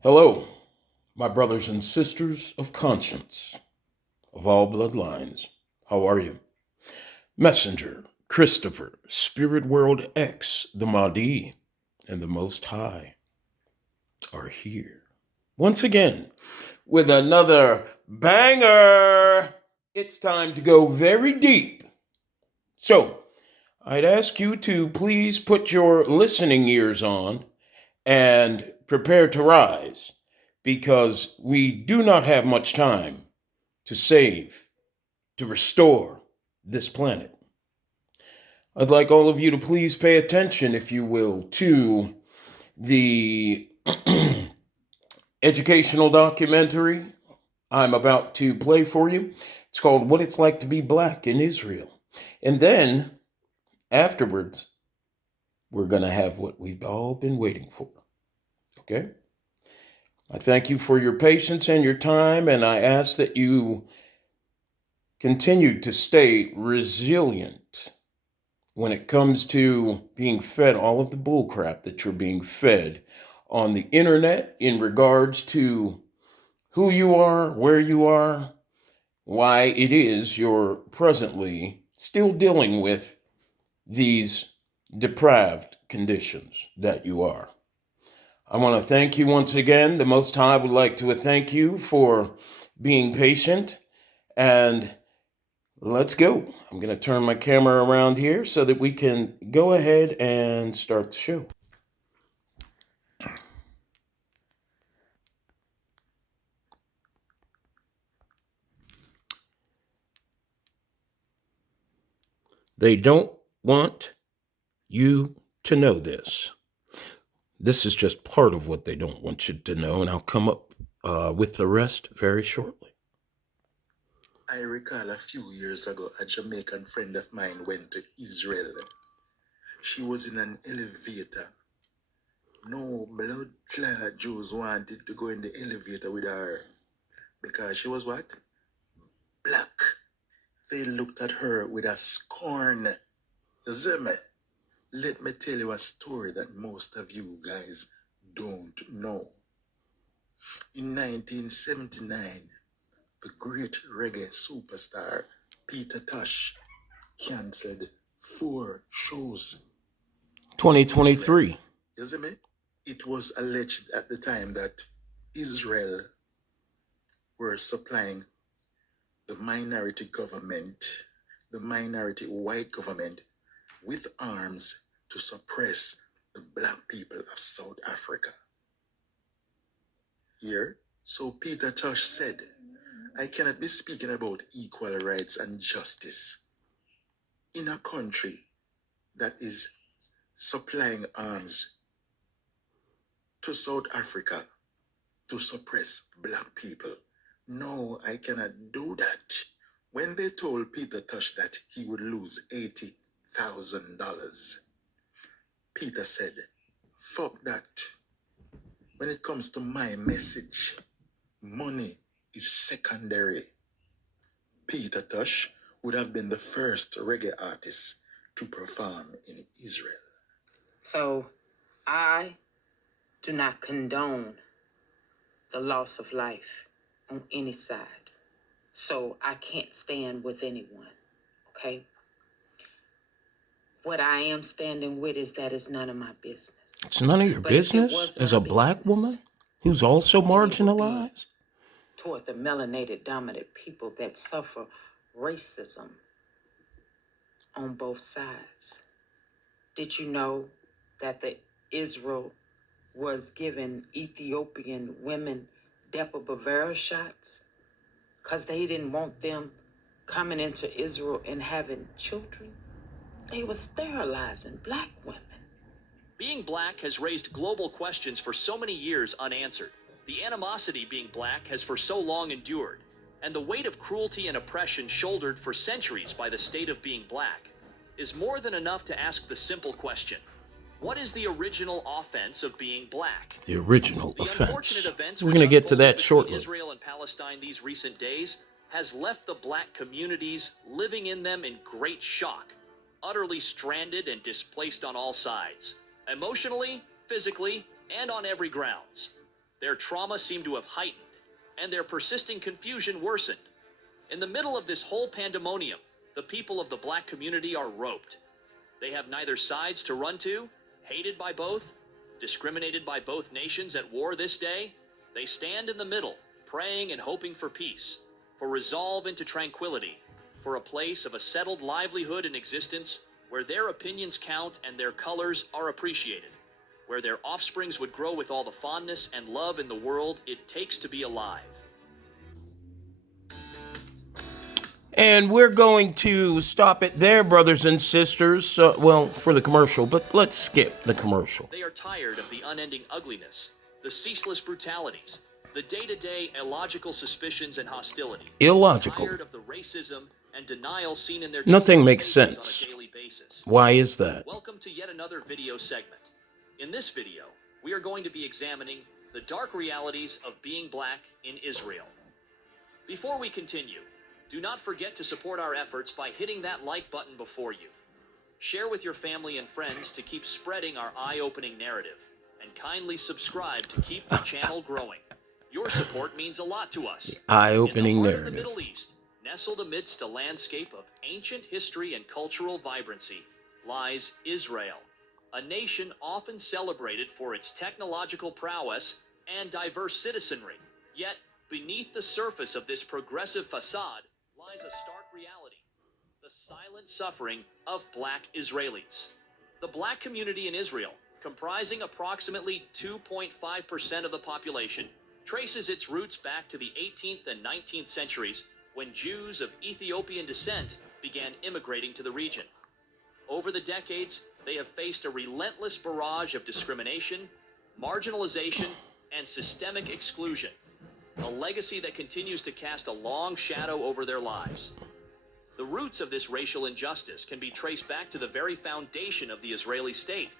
Hello, my brothers and sisters of conscience, of all bloodlines. How are you? Messenger, Christopher, Spirit World X, the Mahdi, and the Most High are here. Once again, with another banger. It's time to go very deep. So, I'd ask you to please put your listening ears on and prepare to rise because we do not have much time to save, to restore this planet. I'd like all of you to please pay attention, if you will, to the educational documentary I'm about to play for you. It's called What It's Like to Be Black in Israel. And then, afterwards, we're going to have what we've all been waiting for. Okay? I thank you for your patience and your time, and I ask that you continue to stay resilient when it comes to being fed all of the bullcrap that you're being fed on the internet in regards to who you are, where you are, why it is you're presently still dealing with these depraved conditions that you are. I want to thank you once again. The Most High would like to thank you for being patient, and let's go. I'm going to turn my camera around here so that we can go ahead and start the show. They don't want you to know this. This is just part of what they don't want you to know, and I'll come up with the rest very shortly. I recall a few years ago, a Jamaican friend of mine went to Israel. She was in an elevator. No blood-clad Jews wanted to go in the elevator with her because she was what? Black. They looked at her with a scorn. You see me? Let me tell you a story that most of you guys don't know. In 1979, the great reggae superstar Peter Tosh canceled 4 shows. 2023. You see me? It was alleged at the time that Israel were supplying the minority government, the minority white government, with arms to suppress the black people of South Africa. Here, so Peter Tosh said, I cannot be speaking about equal rights and justice in a country that is supplying arms to South Africa to suppress black people. No, I cannot do that. When they told Peter Tosh that he would lose $80,000, Peter said, fuck that. When it comes to my message, money is secondary. Peter Tosh would have been the first reggae artist to perform in Israel. So I do not condone the loss of life on any side. So I can't stand with anyone, okay? What I am standing with is that it's none of my business. It's none of your But if it business was as my a black business, woman who's also then it would be marginalized? toward the melanated dominant people that suffer racism on both sides. Did you know that the Israel was giving Ethiopian women Depo-Provera shots because they didn't want them coming into Israel and having children? They were sterilizing black women. Being black has raised global questions for so many years unanswered. The animosity being black has for so long endured, and the weight of cruelty and oppression shouldered for centuries by the state of being black is more than enough to ask the simple question: what is the original offense of being black? The original The offense. unfortunate events We're going to which get to that unfolded between shortly. Israel and Palestine these recent days has left the black communities living in them in great shock, utterly stranded and displaced on all sides, emotionally, physically, and on every grounds. Their trauma seemed to have heightened, and their persisting confusion worsened. In the middle of this whole pandemonium, the people of the black community are roped. They have neither sides to run to, hated by both, discriminated by both nations at war this day. They stand in the middle, praying and hoping for peace, for resolve into tranquility, for a place of a settled livelihood and existence where their opinions count and their colors are appreciated, where their offsprings would grow with all the fondness and love in the world it takes to be alive. And we're going to stop it there, brothers and sisters. Well, for the commercial, but let's skip the commercial. They are tired of the unending ugliness, the ceaseless brutalities, the day-to-day illogical suspicions and hostility. Illogical. Tired of the racism and denial seen in their Nothing children's makes faces sense. on a daily basis. Why is that? Welcome to yet another video segment. In this video, we are going to be examining the dark realities of being black in Israel. Before we continue, do not forget to support our efforts by hitting that like button before you. Share with your family and friends to keep spreading our eye-opening narrative, and kindly subscribe to keep the channel growing. Your support means a lot to us. Eye-opening In the heart narrative. of the Middle East, nestled amidst a landscape of ancient history and cultural vibrancy, lies Israel, a nation often celebrated for its technological prowess and diverse citizenry. Yet, beneath the surface of this progressive facade lies a stark reality: the silent suffering of black Israelis. The black community in Israel, comprising approximately 2.5% of the population, traces its roots back to the 18th and 19th centuries, when Jews of Ethiopian descent began immigrating to the region. Over the decades, they have faced a relentless barrage of discrimination, marginalization, and systemic exclusion, a legacy that continues to cast a long shadow over their lives. The roots of this racial injustice can be traced back to the very foundation of the Israeli state,